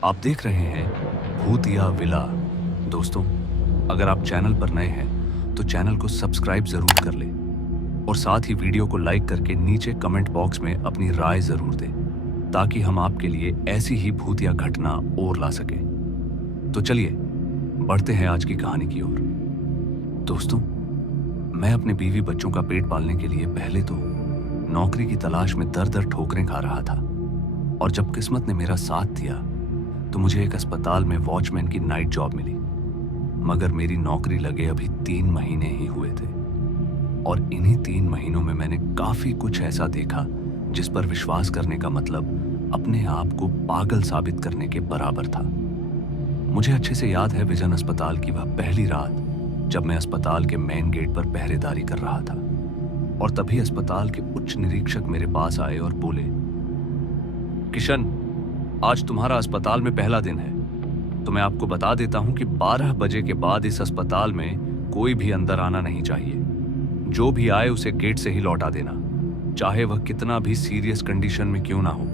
आप देख रहे हैं भूत या विला। दोस्तों, अगर आप चैनल पर नए हैं तो चैनल को सब्सक्राइब जरूर कर लें और साथ ही वीडियो को लाइक करके नीचे कमेंट बॉक्स में अपनी राय जरूर दें ताकि हम आपके लिए ऐसी ही भूत या घटना और ला सके। तो चलिए बढ़ते हैं आज की कहानी की ओर। दोस्तों, मैं अपने बीवी बच्चों का पेट पालने के लिए पहले तो नौकरी की तलाश में दर दर ठोकरें खा रहा था और जब किस्मत ने मेरा साथ दिया तो मुझे एक अस्पताल में वॉचमैन की नाइट जॉब मिली। मगर मेरी नौकरी लगे अभी 3 महीने ही हुए थे और इन्हीं 3 महीनों में मैंने काफी कुछ ऐसा देखा जिस पर विश्वास करने का मतलब अपने आप को पागल साबित करने के बराबर था। मुझे अच्छे से याद है विजन अस्पताल की वह पहली रात जब मैं अस्पताल के मेन गेट पर पहरेदारी कर रहा था और तभी अस्पताल के उच्च निरीक्षक मेरे पास आए और बोले, किशन, आज तुम्हारा अस्पताल में पहला दिन है तो मैं आपको बता देता हूं कि 12 बजे के बाद इस अस्पताल में कोई भी अंदर आना नहीं चाहिए। जो भी आए उसे गेट से ही लौटा देना, चाहे वह कितना भी सीरियस कंडीशन में क्यों ना हो।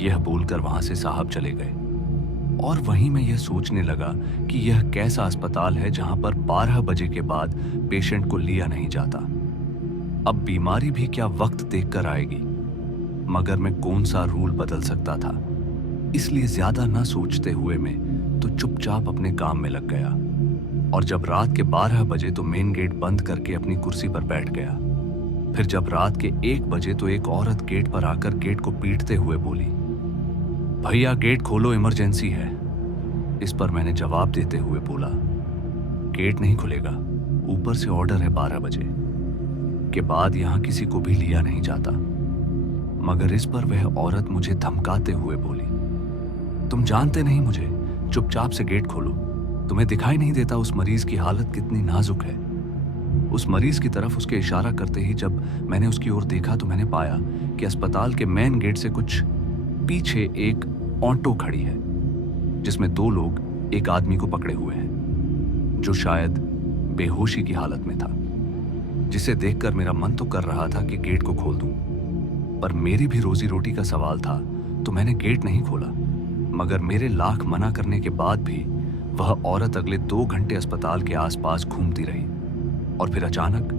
यह बोलकर वहां से साहब चले गए और वहीं मैं यह सोचने लगा कि यह कैसा अस्पताल है जहां पर 12 बजे के बाद पेशेंट को लिया नहीं जाता। अब बीमारी भी क्या वक्त देखकर आएगी, मगर मैं कौन सा रूल बदल सकता था। इसलिए ज्यादा ना सोचते हुए मैं तो चुपचाप अपने काम में लग गया और जब रात के 12 बजे तो मेन गेट बंद करके अपनी कुर्सी पर बैठ गया। फिर जब रात के 1 बजे तो एक औरत गेट पर आकर गेट को पीटते हुए बोली, भैया गेट खोलो, इमरजेंसी है। इस पर मैंने जवाब देते हुए बोला, गेट नहीं खुलेगा, ऊपर से ऑर्डर है 12 बजे के बाद यहां किसी को भी लिया नहीं जाता। मगर इस पर वह औरत मुझे धमकाते हुए बोली, तुम जानते नहीं मुझे, चुपचाप से गेट खोलो। तुम्हें दिखाई नहीं देता उस मरीज की हालत कितनी नाजुक है। उस मरीज की तरफ उसके इशारा करते ही जब मैंने उसकी ओर देखा तो मैंने पाया कि अस्पताल के मेन गेट से कुछ पीछे एक ऑटो खड़ी है जिसमें 2 लोग एक आदमी को पकड़े हुए हैं जो शायद बेहोशी की हालत में था, जिसे देखकर मेरा मन तो कर रहा था कि गेट को खोल दूं, पर मेरी भी रोजी रोटी का सवाल था तो मैंने गेट नहीं खोला। मगर मेरे लाख मना करने के बाद भी वह औरत अगले 2 घंटे अस्पताल के आसपास घूमती रही और फिर अचानक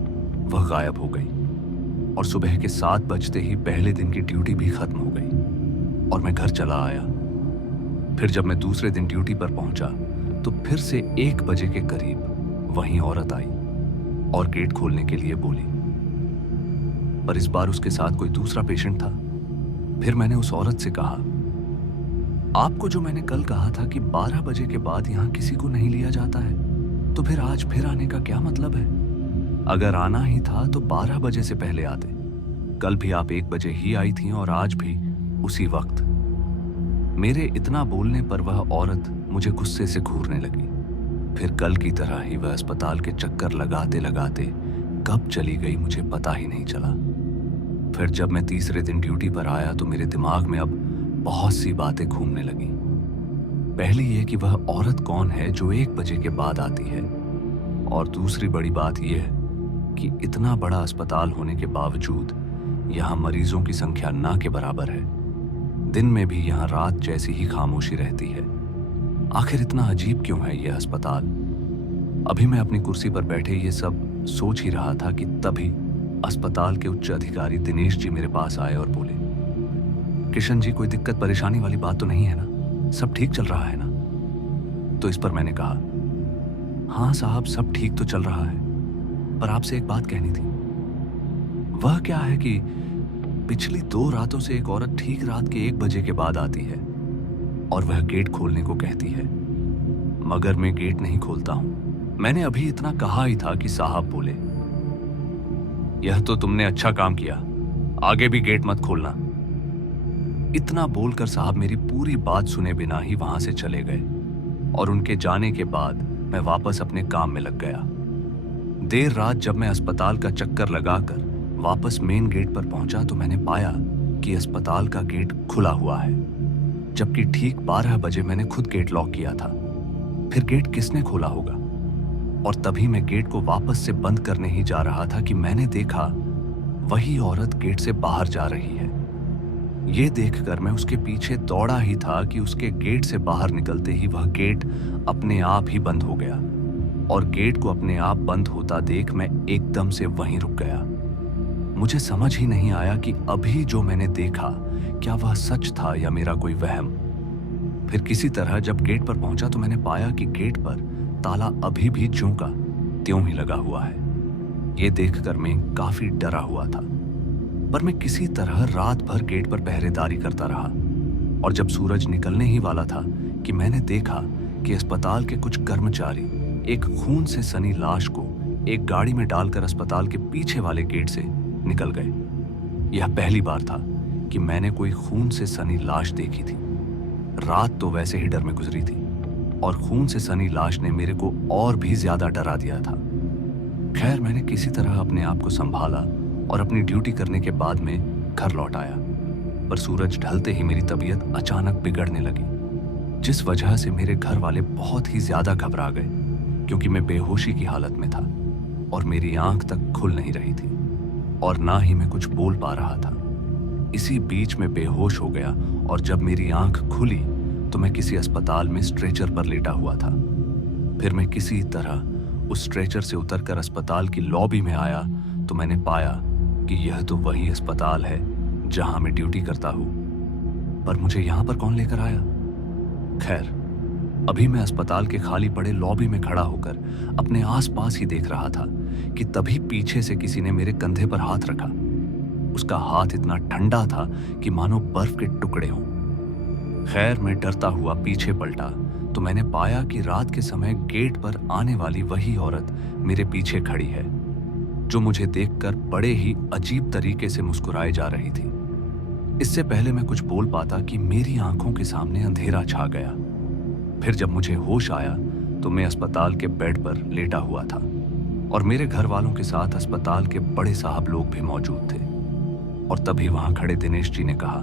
वह गायब हो गई और सुबह के 7 बजते ही पहले दिन की ड्यूटी भी खत्म हो गई और मैं घर चला आया। फिर जब मैं दूसरे दिन ड्यूटी पर पहुंचा तो फिर से 1 बजे के करीब वही औरत आई और गेट खोलने के लिए बोली, पर इस बार उसके साथ कोई दूसरा पेशेंट था। फिर मैंने उस औरत से कहा, आपको जो मैंने कल कहा था कि 12 बजे के बाद यहां किसी को नहीं लिया जाता है, तो फिर आज फिर आने का क्या मतलब है? अगर आना ही था तो 12 बजे से पहले आते। कल भी आप 1 बजे ही आई थी और आज भी उसी वक्त। मेरे इतना बोलने पर वह औरत मुझे गुस्से से घूरने लगी। फिर कल की तरह ही वह अस्पताल के चक्कर लगाते लगाते कब चली गई मुझे पता ही नहीं चला। फिर जब मैं तीसरे दिन ड्यूटी पर आया तो मेरे दिमाग में अब बहुत सी बातें घूमने लगी। पहली ये कि वह औरत कौन है जो 1 बजे के बाद आती है, और दूसरी बड़ी बात यह है कि इतना बड़ा अस्पताल होने के बावजूद यहाँ मरीजों की संख्या ना के बराबर है। दिन में भी यहाँ रात जैसी ही खामोशी रहती है। आखिर इतना अजीब क्यों है यह अस्पताल? अभी मैं अपनी कुर्सी पर बैठे ये सब सोच ही रहा था कि तभी अस्पताल के उच्च अधिकारी दिनेश जी मेरे पास आए और बोले, किशन जी, कोई दिक्कत परेशानी वाली बात तो नहीं है ना? सब ठीक चल रहा है ना? तो इस पर मैंने कहा, हाँ साहब, सब ठीक तो चल रहा है, पर आपसे एक बात कहनी थी। वह क्या है कि पिछली 2 रातों से एक औरत ठीक रात के 1 बजे के बाद आती है और वह गेट खोलने को कहती है, मगर मैं गेट नहीं खोलता हूं। मैंने अभी इतना कहा ही था कि साहब बोले, यह तो तुमने अच्छा काम किया, आगे भी गेट मत खोलना। इतना बोलकर साहब मेरी पूरी बात सुने बिना ही वहां से चले गए और उनके जाने के बाद मैं वापस अपने काम में लग गया। देर रात जब मैं अस्पताल का चक्कर लगाकर वापस मेन गेट पर पहुंचा तो मैंने पाया कि अस्पताल का गेट खुला हुआ है, जबकि ठीक 12 बजे मैंने खुद गेट लॉक किया था। फिर गेट किसने खोला होगा? और तभी मैं गेट को वापस से बंद करने ही जा रहा था कि मैंने देखा वही औरत गेट से बाहर जा रही है। ये देखकर मैं उसके पीछे दौड़ा ही था कि उसके गेट से बाहर निकलते ही वह गेट अपने आप ही बंद हो गया और गेट को अपने आप बंद होता देख मैं एकदम से वहीं रुक गया। मुझे समझ ही नहीं आया कि अभी जो मैंने देखा क्या वह सच था या मेरा कोई वहम। फिर किसी तरह जब गेट पर पहुंचा तो मैंने पाया कि गेट पर ताला अभी भी ज्यों का त्यों ही लगा हुआ है। ये देखकर मैं काफी डरा हुआ था, पर मैं किसी तरह रात भर गेट पर पहरेदारी करता रहा और जब सूरज निकलने ही वाला था कि मैंने देखा कि अस्पताल के कुछ कर्मचारी एक खून से सनी लाश को एक गाड़ी में डालकर अस्पताल के पीछे वाले गेट से निकल गए। यह पहली बार था कि मैंने कोई खून से सनी लाश देखी थी। रात तो वैसे ही डर में गुजरी थी और खून से सनी लाश ने मेरे को और भी ज्यादा डरा दिया था। खैर, मैंने किसी तरह अपने आप को संभाला और अपनी ड्यूटी करने के बाद में घर लौट आया, पर सूरज ढलते ही मेरी तबीयत अचानक बिगड़ने लगी, जिस वजह से मेरे घर वाले बहुत ही ज्यादा घबरा गए क्योंकि मैं बेहोशी की हालत में था और मेरी आंख तक खुल नहीं रही थी और ना ही मैं कुछ बोल पा रहा था। इसी बीच में बेहोश हो गया और जब मेरी आंख खुली तो मैं किसी अस्पताल में स्ट्रेचर पर लेटा हुआ था। फिर मैं किसी तरह उस स्ट्रेचर से उतरकर अस्पताल की लॉबी में आया तो मैंने पाया कि यह तो वही अस्पताल है जहां मैं ड्यूटी करता हूं, पर मुझे यहां पर कौन लेकर आया? खैर, अभी मैं अस्पताल के खाली पड़े लॉबी में खड़ा होकर अपने आसपास ही देख रहा था कि तभी पीछे से किसी ने मेरे कंधे पर हाथ रखा। उसका हाथ इतना ठंडा था कि मानो बर्फ के टुकड़े हों। खैर, मैं डरता हुआ पीछे पलटा तो मैंने पाया कि रात के समय गेट पर आने वाली वही औरत मेरे पीछे खड़ी है, जो मुझे देखकर बड़े ही अजीब तरीके से मुस्कुराए जा रही थी। इससे पहले मैं कुछ बोल पाता कि मेरी आंखों के सामने अंधेरा छा गया। फिर जब मुझे होश आया तो मैं अस्पताल के बेड पर लेटा हुआ था और मेरे घर वालों के साथ अस्पताल के बड़े साहब लोग भी मौजूद थे। और तभी वहां खड़े दिनेश जी ने कहा,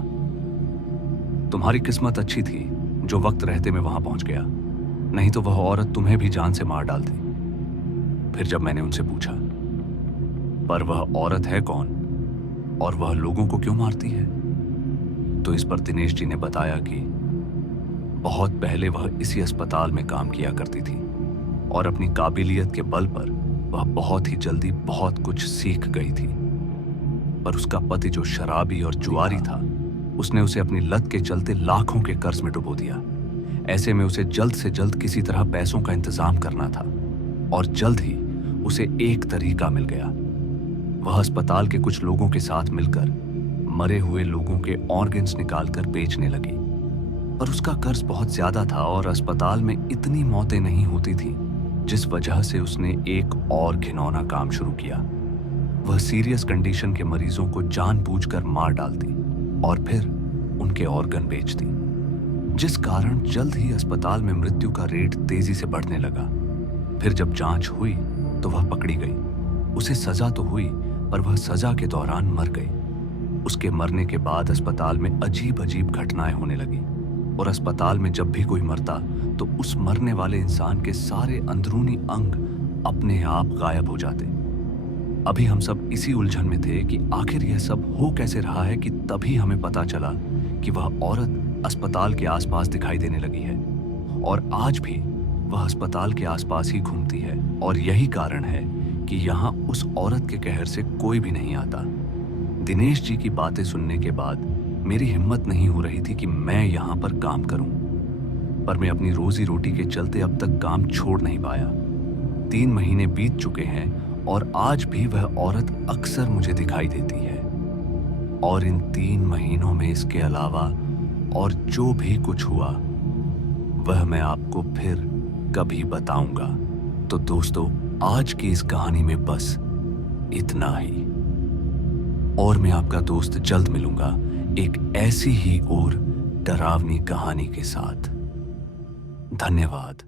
तुम्हारी किस्मत अच्छी थी जो वक्त रहते मैं वहां पहुंच गया, नहीं तो वह औरत तुम्हें भी जान से मार डालती। फिर जब मैंने उनसे पूछा, पर वह औरत है कौन और वह लोगों को क्यों मारती है, तो इस पर दिनेश जी ने बताया कि बहुत पहले वह इसी अस्पताल में काम किया करती थी और अपनी काबिलियत के बल पर वह बहुत ही जल्दी बहुत कुछ सीख गई थी। पर उसका पति जो शराबी और जुआरी था, उसने उसे अपनी लत के चलते लाखों के कर्ज में डुबो दिया। ऐसे में उसे जल्द से जल्द किसी तरह पैसों का इंतजाम करना था और जल्द ही उसे एक तरीका मिल गया। वह अस्पताल के कुछ लोगों के साथ मिलकर मरे हुए लोगों के ऑर्गन्स निकालकर बेचने लगी। पर उसका कर्ज बहुत ज्यादा था और अस्पताल में इतनी मौतें नहीं होती थी, जिस वजह से उसने एक और घिनौना काम शुरू किया। वह सीरियस कंडीशन के मरीजों को जानबूझकर मार डालती और फिर उनके ऑर्गन बेचती, जिस कारण जल्द ही अस्पताल में मृत्यु का रेट तेजी से बढ़ने लगा। फिर जब जांच हुई तो वह पकड़ी गई। उसे सजा तो हुई, पर वह सजा के दौरान मर गई। उसके मरने के बाद अस्पताल में अजीब अजीब घटनाएं होने लगी और अस्पताल में जब भी कोई मरता तो उस मरने वाले इंसान के सारे अंदरूनी अंग अपने आप गायब हो जाते। अभी हम सब इसी उलझन में थे कि आखिर यह सब हो कैसे रहा है कि तभी हमें पता चला कि वह औरत अस्पताल के आसपास दिखाई देने लगी है और आज भी वह अस्पताल के आसपास ही घूमती है और यही कारण है कि यहाँ उस औरत के कहर से कोई भी नहीं आता। दिनेश जी की बातें सुनने के बाद मेरी हिम्मत नहीं हो रही थी कि मैं यहाँ पर काम करूं, पर मैं अपनी रोजी रोटी के चलते अब तक काम छोड़ नहीं पाया। 3 महीने बीत चुके हैं और आज भी वह औरत अक्सर मुझे दिखाई देती है और इन 3 महीनों में इसके अलावा और जो भी कुछ हुआ वह मैं आपको फिर कभी बताऊंगा। तो दोस्तों, आज की इस कहानी में बस इतना ही और मैं आपका दोस्त जल्द मिलूंगा एक ऐसी ही और डरावनी कहानी के साथ। धन्यवाद।